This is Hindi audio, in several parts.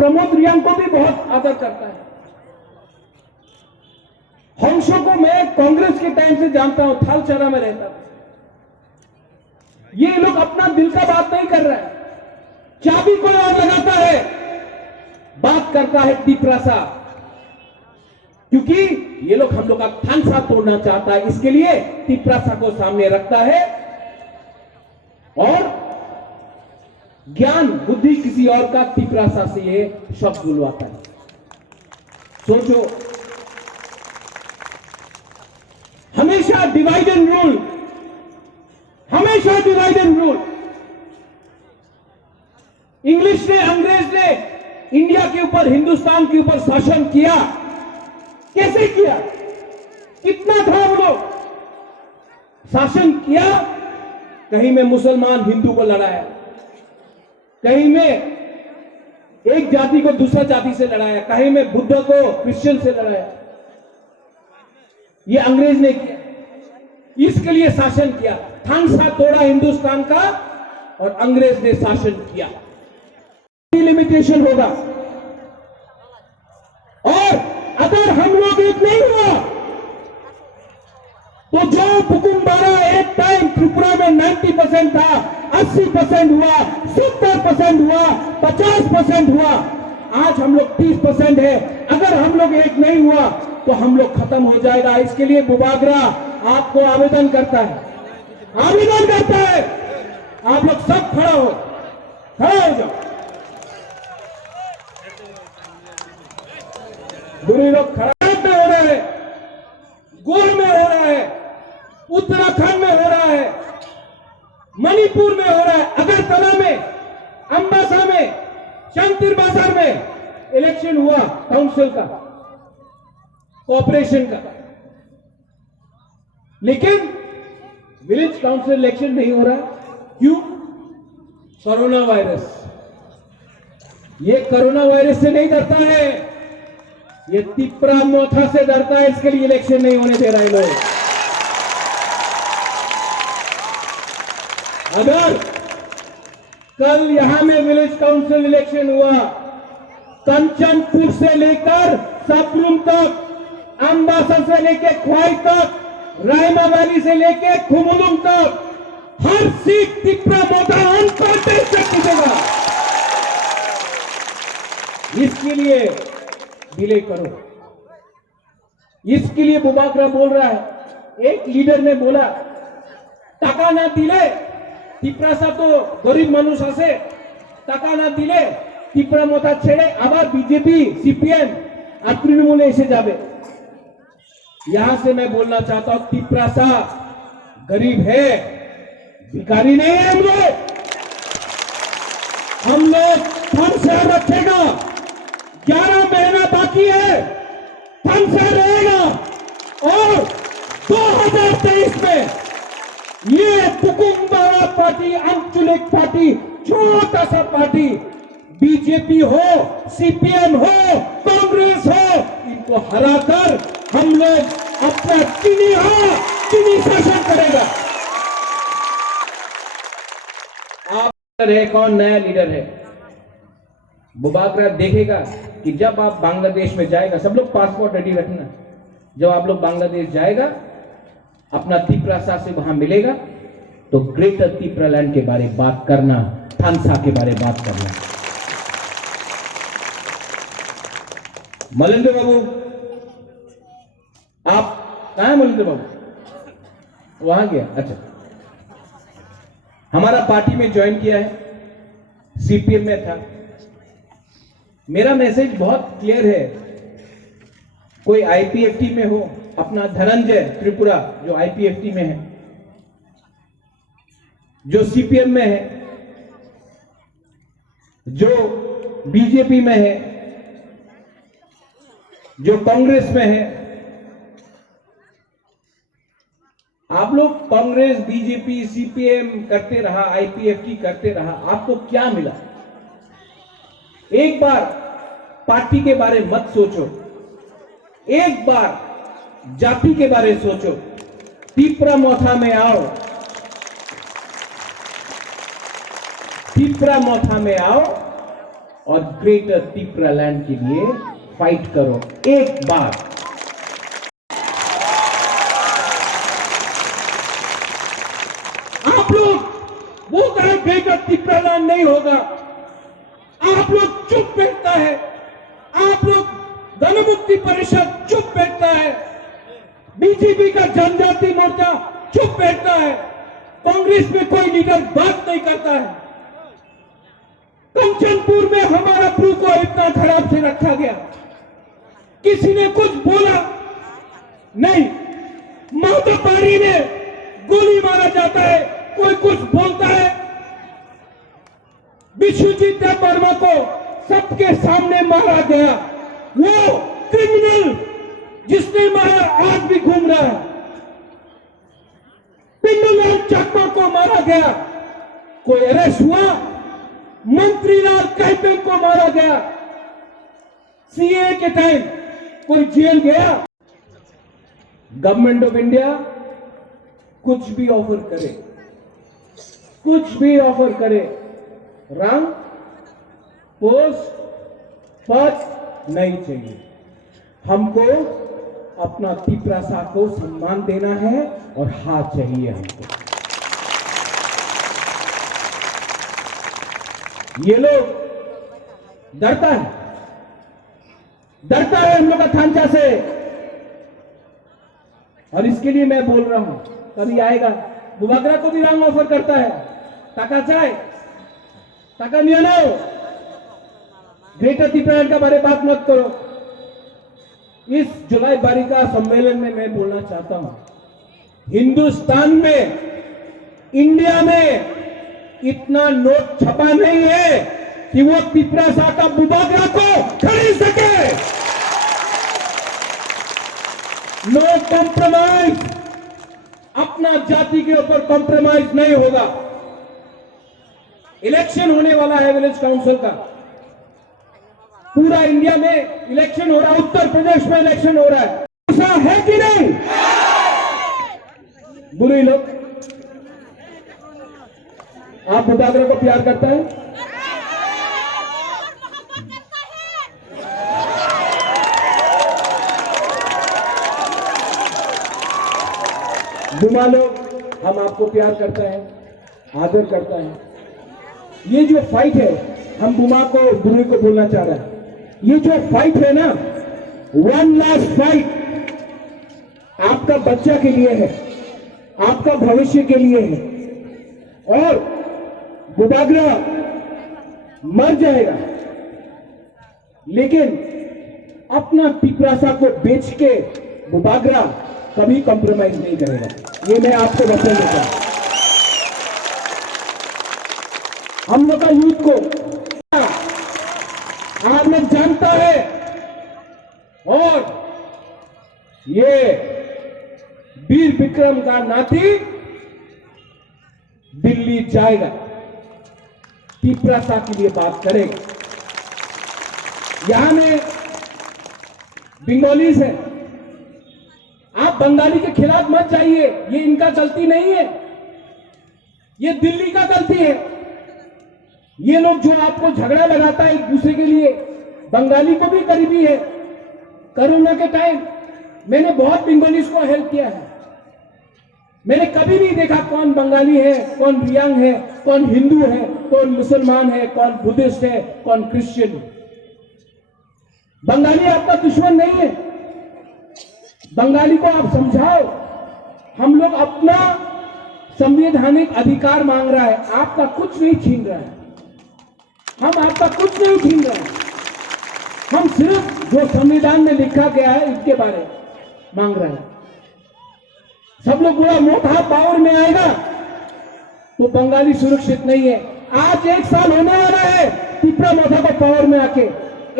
प्रमोद रियांग को भी बहुत आदर करता है। हंसो को मैं कांग्रेस के टाइम से जानता हूं, थालचरा में रहता था। ये लोग अपना दिल का बात नहीं कर रहे हैं, चाबी कोई और लगाता है, बात करता है तिपरासा, क्योंकि ये लोग हम लोग का थानसा तोड़ना चाहता है, इसके लिए तिपरासा को सामने रखता है और ज्ञान बुद्धि किसी और का तिपरासा से ये शब्द बुलवाता है। सोचो, हमेशा डिवाइड एंड रूल, हमेशा डिवाइड एंड रूल। इंग्लिश ने, अंग्रेज ने इंडिया के ऊपर, हिंदुस्तान के ऊपर शासन किया, कैसे किया, कितना था वो लोग शासन किया। कहीं में मुसलमान हिंदू को लड़ाया, कहीं में एक जाति को दूसरा जाति से लड़ाया, कहीं में बुद्ध को क्रिश्चियन से लड़ाया। ये अंग्रेज ने किया, इसके लिए शासन किया, थानसा तोड़ा हिंदुस्तान का और अंग्रेज ने शासन किया। लिमिटेशन होगा और अगर हम लोग एक नहीं हुआ तो जो हुकुमबारा एक टाइम त्रिपुरा में 90% था, 80% हुआ, 70% हुआ, 50% हुआ, आज हम लोग 30% है। अगर हम लोग एक नहीं हुआ तो हम लोग खत्म हो जाएगा। इसके लिए बुबागरा आपको आवेदन करता है, आवेदन करता है, आप लोग सब खड़ा हो जाओ। बुरी लोग खराब में हो रहा है, गोल में हो रहा है, उत्तराखंड में हो रहा है, मणिपुर में हो रहा है, अगरतला में, अंबासा में, शांतिर बाजार में इलेक्शन हुआ काउंसिल का, कॉर्पोरेशन का, लेकिन विलेज काउंसिल इलेक्शन नहीं हो रहा। क्यों? Corona virus. ये कोरोना वायरस से नहीं डरता है, ये तिपरा मोथा से डरता है, इसके लिए इलेक्शन नहीं होने दे रहे लोग। अगर कल यहां में विलेज काउंसिल इलेक्शन हुआ, कंचनपुर से लेकर सबरूम तक, अंबासा से लेकर ख्वाई तक, रायमा वैली से लेकर खुमुलुंग तक, हर सीट तिपरा मोथा अनकॉन्टेस्ट से जीतेगा। इसके लिए डिले करो, इसके लिए बुबागरा बोल रहा है। एक लीडर ने बोला, टाका ना दिले तिपरासा तो गरीब মানুষ আছে, টাকা না দিলে तिपरा मोथा ছেড়ে আবার बीजेपी, सीपीएम और तृणमूल एसे जाबे। यहां से मैं बोलना चाहता हूं, तिपरासा गरीब है, भिखारी नहीं है। हम लोग थानसा रखेगा, 11 महीना बाकी है, थानसा रहेगा और 2023 में ये कुकुम्बारा पार्टी, आंचलिक पार्टी, छोटा सा पार्टी, बीजेपी हो, सीपीएम हो, कांग्रेस हो, इनको हराकर हम लोग अपना चीनी शासन करेगा। आप है कौन नया लीडर है? बुबागरा देखेगा कि जब आप बांग्लादेश में जाएगा, सब लोग पासपोर्ट रेडी रखना, जब आप लोग बांग्लादेश जाएगा, अपना तिपरासा से वहां मिलेगा तो ग्रेटर तिपरा लैंड के बारे बात करना, थानसा के बारे बात करना। मलिंद्र बाबू, आप कहां हैं? मलिंद्र बाबू वहां गया। अच्छा, हमारा पार्टी में ज्वाइन किया है, सीपीएम में था। मेरा मैसेज बहुत क्लियर है, कोई आईपीएफटी में हो, अपना धनंजय त्रिपुरा जो आईपीएफटी में है, जो सीपीएम में है, जो बीजेपी में है, जो कांग्रेस में है, आप लोग कांग्रेस, बीजेपी, सीपीएम करते रहा, आईपीएफटी करते रहा, आपको क्या मिला? एक बार पार्टी के बारे मत सोचो, एक बार जाति के बारे सोचो। तिपरा मोथा में आओ, तिपरा मोथा में आओ और ग्रेटर तिपरा लैंड के लिए फाइट करो एक बार। आप लोग वो कहे ग्रेटर तिपरा लैंड नहीं होगा, आप लोग चुप बैठता है, आप लोग जनमुक्ति परिषद चुप बैठता है, बीजेपी का जनजाति मोर्चा चुप बैठता है, कांग्रेस में कोई लीडर बात नहीं करता है। कंचनपुर में हमारा प्रभु को इतना खराब से रखा गया, किसी ने कुछ बोला नहीं। मातापारी में गोली मारा जाता है, कोई कुछ बोलता है। विश्वजीत देव वर्मा को सबके सामने मारा गया, वो क्रिमिनल जिसने मारा आज भी घूम रहा है। पिंडूलाल चकमा को मारा गया, कोई अरेस्ट हुआ? मंत्रीलाल कैंपेन को मारा गया, सीए के टाइम कोई जेल गया? गवर्नमेंट ऑफ इंडिया कुछ भी ऑफर करे, कुछ भी ऑफर करे, रंग पोस्ट पद नहीं चाहिए। हमको अपना तिपरासा को सम्मान देना है और हाथ चाहिए हमको। ये लोग डरता है हम लोग का थांचा से, और इसके लिए मैं बोल रहा हूं कभी आएगा बुबागरा को भी रंग ऑफर करता है, टाका चाहे टाका नहीं आना, ग्रेटर तिपरा लैंड का बारे बात मत करो। इस जुलाई 12 का सम्मेलन में मैं बोलना चाहता हूं, हिंदुस्तान में, इंडिया में इतना नोट छपा नहीं है कि वो तिपरासा का बुबागरा को खरीद सके। नो कॉम्प्रोमाइज, अपना जाति के ऊपर कॉम्प्रोमाइज नहीं होगा। इलेक्शन होने वाला है विलेज काउंसिल का, पूरा इंडिया में इलेक्शन हो रहा है, उत्तर प्रदेश में इलेक्शन हो रहा है, ऐसा है कि नहीं? बुरे लोग, आप बुबागरा को प्यार करता है? बुमा लोग, हम आपको प्यार करता है, आदर करता है। ये जो फाइट है, हम बुमा को बुरे को बोलना चाह रहे हैं, ये जो फाइट है ना, वन लास्ट फाइट आपका बच्चा के लिए है, आपका भविष्य के लिए है। और बुबागरा मर जाएगा, लेकिन अपना तिपरासा को बेच के बुबागरा कभी कॉम्प्रोमाइज नहीं करेगा, ये मैं आपको वचन देता हूं। हम लोग का यूथ को आप लोग जानता है, और ये वीर विक्रम का नाती दिल्ली जाएगा, तिपरासा के लिए बात करेगा। यहां में बंगालीज है, आप बंगाली के खिलाफ मत जाइए, ये इनका गलती नहीं है, ये दिल्ली का गलती है। ये लोग जो आपको झगड़ा लगाता है एक दूसरे के लिए, बंगाली को भी करीबी है। कोरोना के टाइम मैंने बहुत बंगालीज को हेल्प किया है, मैंने कभी नहीं देखा कौन बंगाली है, कौन रियांग है, कौन हिंदू है, कौन मुसलमान है, कौन बुद्धिस्ट है, कौन क्रिश्चियन है। बंगाली आपका दुश्मन नहीं है, बंगाली को आप समझाओ, हम लोग अपना संवैधानिक अधिकार मांग रहा है, आपका कुछ नहीं छीन रहा है, हम आपका कुछ नहीं छीन रहे हैं, हम सिर्फ जो संविधान में लिखा गया है इसके बारे मांग रहे हैं। सब लोग बोला मोटा पावर में आएगा तो बंगाली सुरक्षित नहीं है। आज 1 साल होने वाला है तिपरा मोथा को पावर में आके,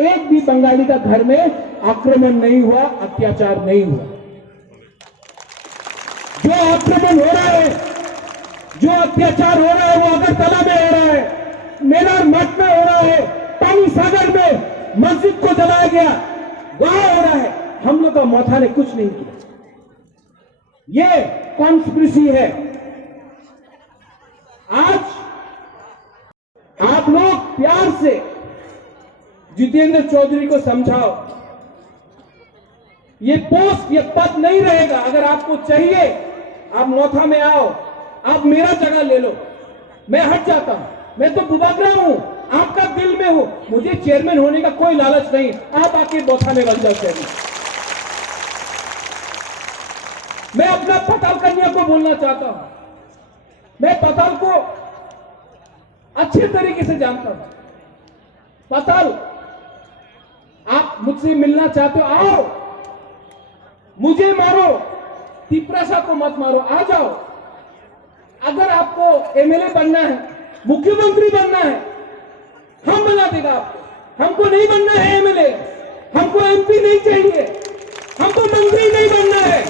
एक भी बंगाली का घर में आक्रमण नहीं हुआ, अत्याचार नहीं हुआ। जो आक्रमण हो रहा है, जो अत्याचार हो रहा है, वो अगरतला में हो रहा है, मेलार मठ में हो रहा है, पानी सागर में मस्जिद को जलाया गया, वहां हो रहा है। हम लोग का मोथा ने कुछ नहीं किया, ये कॉन्स्पिरेसी है। आज आप लोग प्यार से जितेंद्र चौधरी को समझाओ, ये पोस्ट, ये पद नहीं रहेगा। अगर आपको चाहिए, आप नौथा में आओ, आप मेरा जगह ले लो, मैं हट जाता हूं। मैं तो बुबागरा हूं, आपका दिल में हूं, मुझे चेयरमैन होने का कोई लालच नहीं। आप आके नौथा में बन जाओ चेयरमैन। मैं अपना पताल कन्या को बोलना चाहता हूं, मैं पताल को अच्छे तरीके से जानता हूं। पताल, आप मुझसे मिलना चाहते हो, आओ, मुझे मारो, तिपरासा को मत मारो, आ जाओ। अगर आपको एमएलए बनना है, मुख्यमंत्री बनना है, हम बना देगा आपको। हमको नहीं बनना है एमएलए, हमको एमपी नहीं चाहिए, हमको मंत्री नहीं बनना है,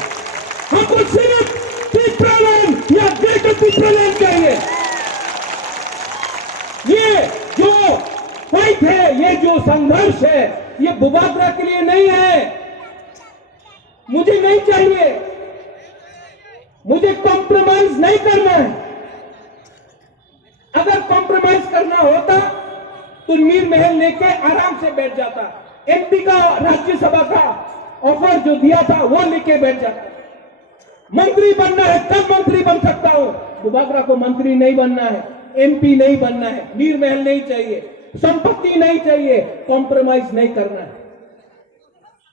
हमको सिर्फ तिपरालैंड या ग्रेटर तिपरालैंड चाहिए। ये जो फाइट है, ये जो संघर्ष है, ये बुबागरा के लिए नहीं है। मुझे नहीं चाहिए, मुझे कॉम्प्रोमाइज नहीं करना है। अगर कॉम्प्रोमाइज करना होता तो मीर महल लेके आराम से बैठ जाता। एमपी का, राज्यसभा का ऑफर जो दिया था वो लेके बैठ जाता। मंत्री बनना है तब मंत्री बन सकता हूं। बुबागरा को मंत्री नहीं बनना है, एमपी नहीं बनना है, मीर महल नहीं चाहिए, संपत्ति नहीं चाहिए, कॉम्प्रोमाइज नहीं करना है।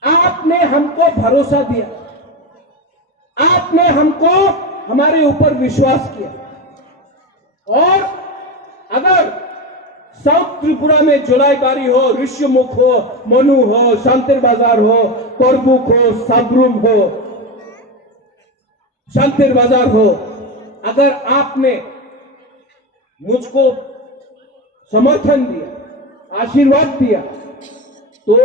आपने हमको भरोसा दिया, आपने हमको, हमारे ऊपर विश्वास किया। और अगर साउथ त्रिपुरा में जोलाईबारी हो, ऋष्यमुख हो, मनु हो, शांतिर बाजार हो, करबुक हो, साब्रुम हो, शांतिर बाजार हो, अगर आपने मुझको समर्थन दिया, आशीर्वाद दिया, तो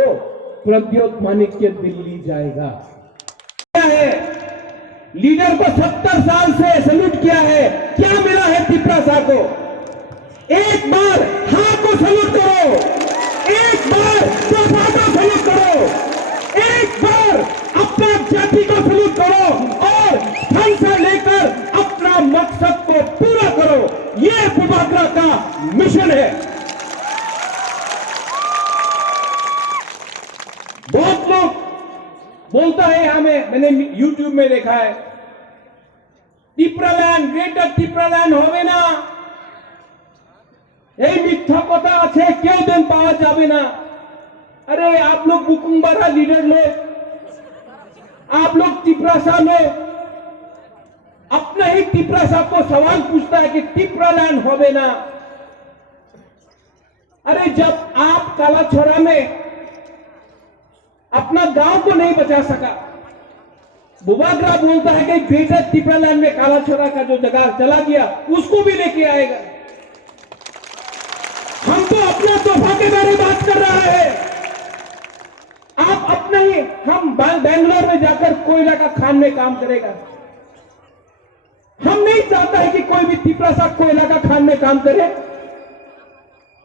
प्रद्योत माणिक्य दिल्ली जाएगा। क्या है, लीडर को 70 साल से सैल्यूट किया है, क्या मिला है तिपरासा को? एक बार हां को सैल्यूट करो, एक बार त्रिपुरा को सैल्यूट करो, एक बार अपना जाति को सैल्यूट करो और धन से लेकर अपना मकसद को पूरा करो। यह बुबागरा का मिशन है। बहुत लोग बोलता है हमें, मैंने यूट्यूब में देखा है, तिपरालैंड, ग्रेटर तिपरालैंड होवे ना, এই মিথ্যা কথা আছে, কেউ দেন পাওয়া যাবে না। अरे आप लोग बुकुम्बारा लीडर लोग, आप लोग तिपरासा लोग, अपना ही तिपरासा को सवाल पूछता है कि तिपरालैंड होवे ना। अरे जब आप कालाछोरा में अपना गांव को नहीं बचा सका, बुबागरा बोलता है कि ग्रेटर तिपरालैंड में कालाछोरा का जो जगह चला गया उसको भी लेके आएगा। हम तो अपना तोहफा के बारे में बात कर रहा है, आप अपना ही। हम बेंगलोर में जाकर कोयला का खान में काम करेगा। हम नहीं चाहता है कि कोई भी तिपरासा कोयला का खान में काम करे,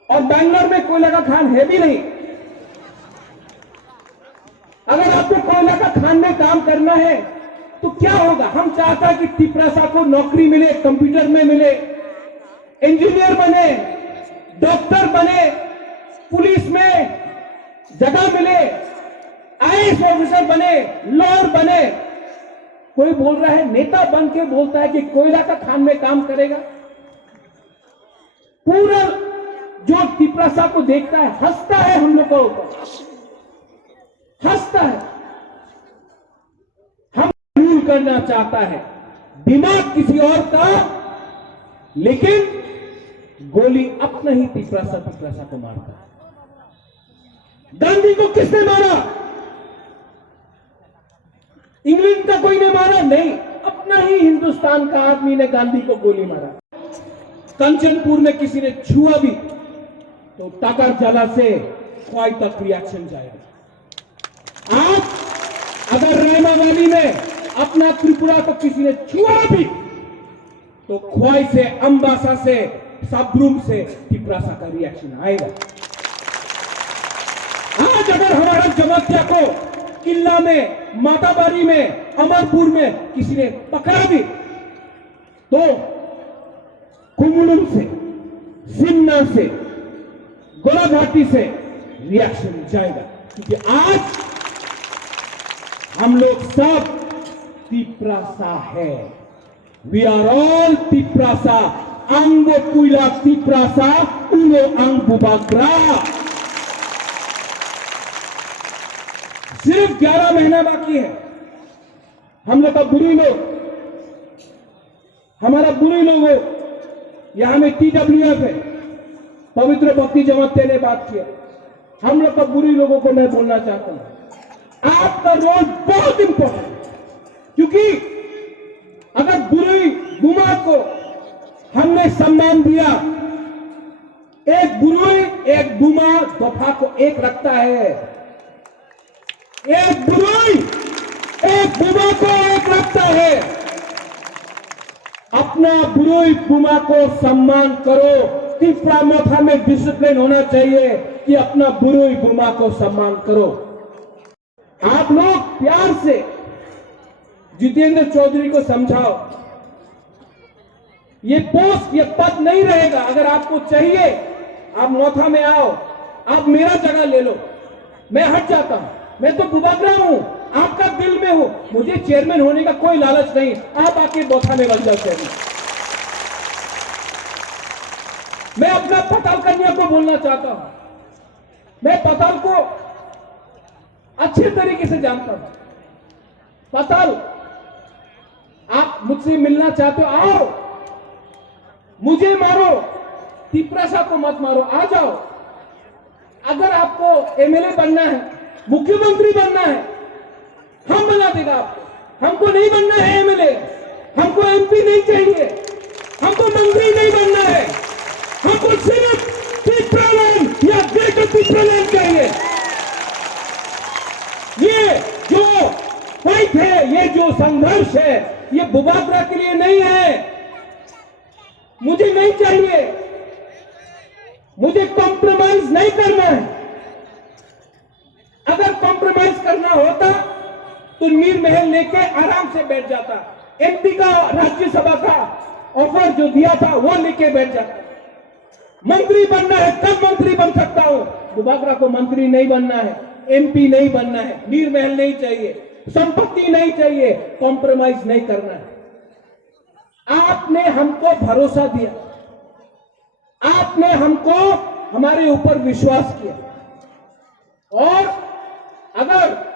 और बेंगलोर में कोयला का खान है भी नहीं। अगर आपको कोयला का खान में काम करना है तो क्या होगा? हम चाहता है कि तिपरासा को नौकरी मिले, कंप्यूटर में मिले, इंजीनियर बने, डॉक्टर बने, पुलिस में जगह मिले, आईएएस ऑफिसर बने, लॉयर बने। कोई बोल रहा है, नेता बन के बोलता है कि कोयला का खान में काम करेगा। पूरा जो तिपरासा को देखता है हंसता है, हम लोग को हंसता है। हम रूल करना चाहता है, दिमाग किसी और का, लेकिन गोली अपना ही तिपरासा को मारता है। गांधी को किसने मारा? इंग्लैंड का कोई ने मारा नहीं, अपना ही हिंदुस्तान का आदमी ने गांधी को गोली मारा। कंचनपुर में किसी ने छुआ भी तो टाकर जला से ख्वाई तक रिएक्शन जाएगा। आज अगर रैना वैली में अपना त्रिपुरा को किसी ने छुआ भी तो ख्वाई से, अंबासा से, साब्रुम से तिपरासा का रिएक्शन आएगा। आज अगर हमारा जमातिया को किला में, माताबारी में, अमरपुर में किसी ने पकड़ा भी तो कुमुलुम से, सिमना से, गोलाघाटी से, रिएक्शन जाएगा, क्योंकि आज हम लोग सब तिप्रासा है। वी आर ऑल तिप्रासा, अंगो पुइला तिप्रासा उलो अंग बुबाग्रा। सिर्फ 11 महीना बाकी है। हम लोग का बुरी लोग, हमारा बुरी लोग हो, यहां में TWF है, पवित्र भक्ति जमाते ने बात किया। हम लोग का बुरी लोगों को मैं बोलना चाहता हूं, आपका रोल बहुत इंपॉर्टेंट है, क्योंकि अगर बुरी बुमा को हमने सम्मान दिया, एक बुरुई एक बुमा दफा को एक रखता है, एक बुरुई एक बुमा को एक रखता है। अपना बुरुई बुमा को सम्मान करो। तीसरा मोथा में डिसिप्लिन होना चाहिए कि अपना बुरुई बुमा को सम्मान करो। आप लोग प्यार से जितेंद्र चौधरी को समझाओ, ये पोस्ट ये पद नहीं रहेगा। अगर आपको चाहिए आप मोथा में आओ, आप मेरा जगह ले लो, मैं हट जाता हूं। मैं तो बुबाग्रा हूं, आपका दिल में हूं, मुझे चेयरमैन होने का कोई लालच नहीं। आप आके मोथा में बन जाओ चेयरमैन। मैं अपना पताल कन्या को बोलना चाहता हूं, मैं पताल को अच्छे तरीके से जानता हूं। पताल, आप मुझसे मिलना चाहते हो, आओ, मुझे मारो, तिप्रासा को मत मारो, आ जाओ। अगर आपको MLA बनना है, मुख्यमंत्री बनना है, हम बना देगा आपको। हमको नहीं बनना है MLA, हमको MP नहीं चाहिए, हमको मंत्री नहीं बनना है, हमको सिर्फ तिप्रालैंड या ग्रेटर तिप्रालैंड चाहिए। ये जो फाइट है, ये जो संघर्ष है, ये बुबाग्रा के लिए नहीं है। मुझे नहीं चाहिए, मुझे कॉम्प्रोमाइज नहीं करना है। अगर कॉम्प्रोमाइज करना होता तो मीर महल लेके आराम से बैठ जाता। MP का राज्यसभा का ऑफर जो दिया था वो लेके बैठ जाता। मंत्री बनना है तब मंत्री बन सकता हूं, बुबाग्रा को मंत्री नहीं बनना है, MP नहीं बनना है, मीर महल नहीं चाहिए, संपत्ति नहीं चाहिए, कॉम्प्रोमाइज नहीं करना है। आपने हमको भरोसा दिया, आपने हमको हमारे ऊपर विश्वास किया। और अगर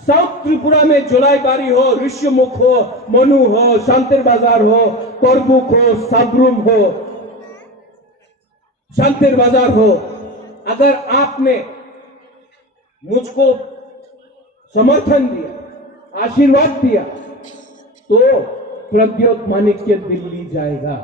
साउथ त्रिपुरा में जुलाईबारी हो, ऋषिमुख हो, मनु हो, शांतिर बाजार हो, कोरबुक हो, सबरूम हो, शांतिर बाजार हो, अगर आपने मुझको समर्थन दिया, आशीर्वाद दिया, तो प्रद्योत माणिक्य दिल्ली जाएगा।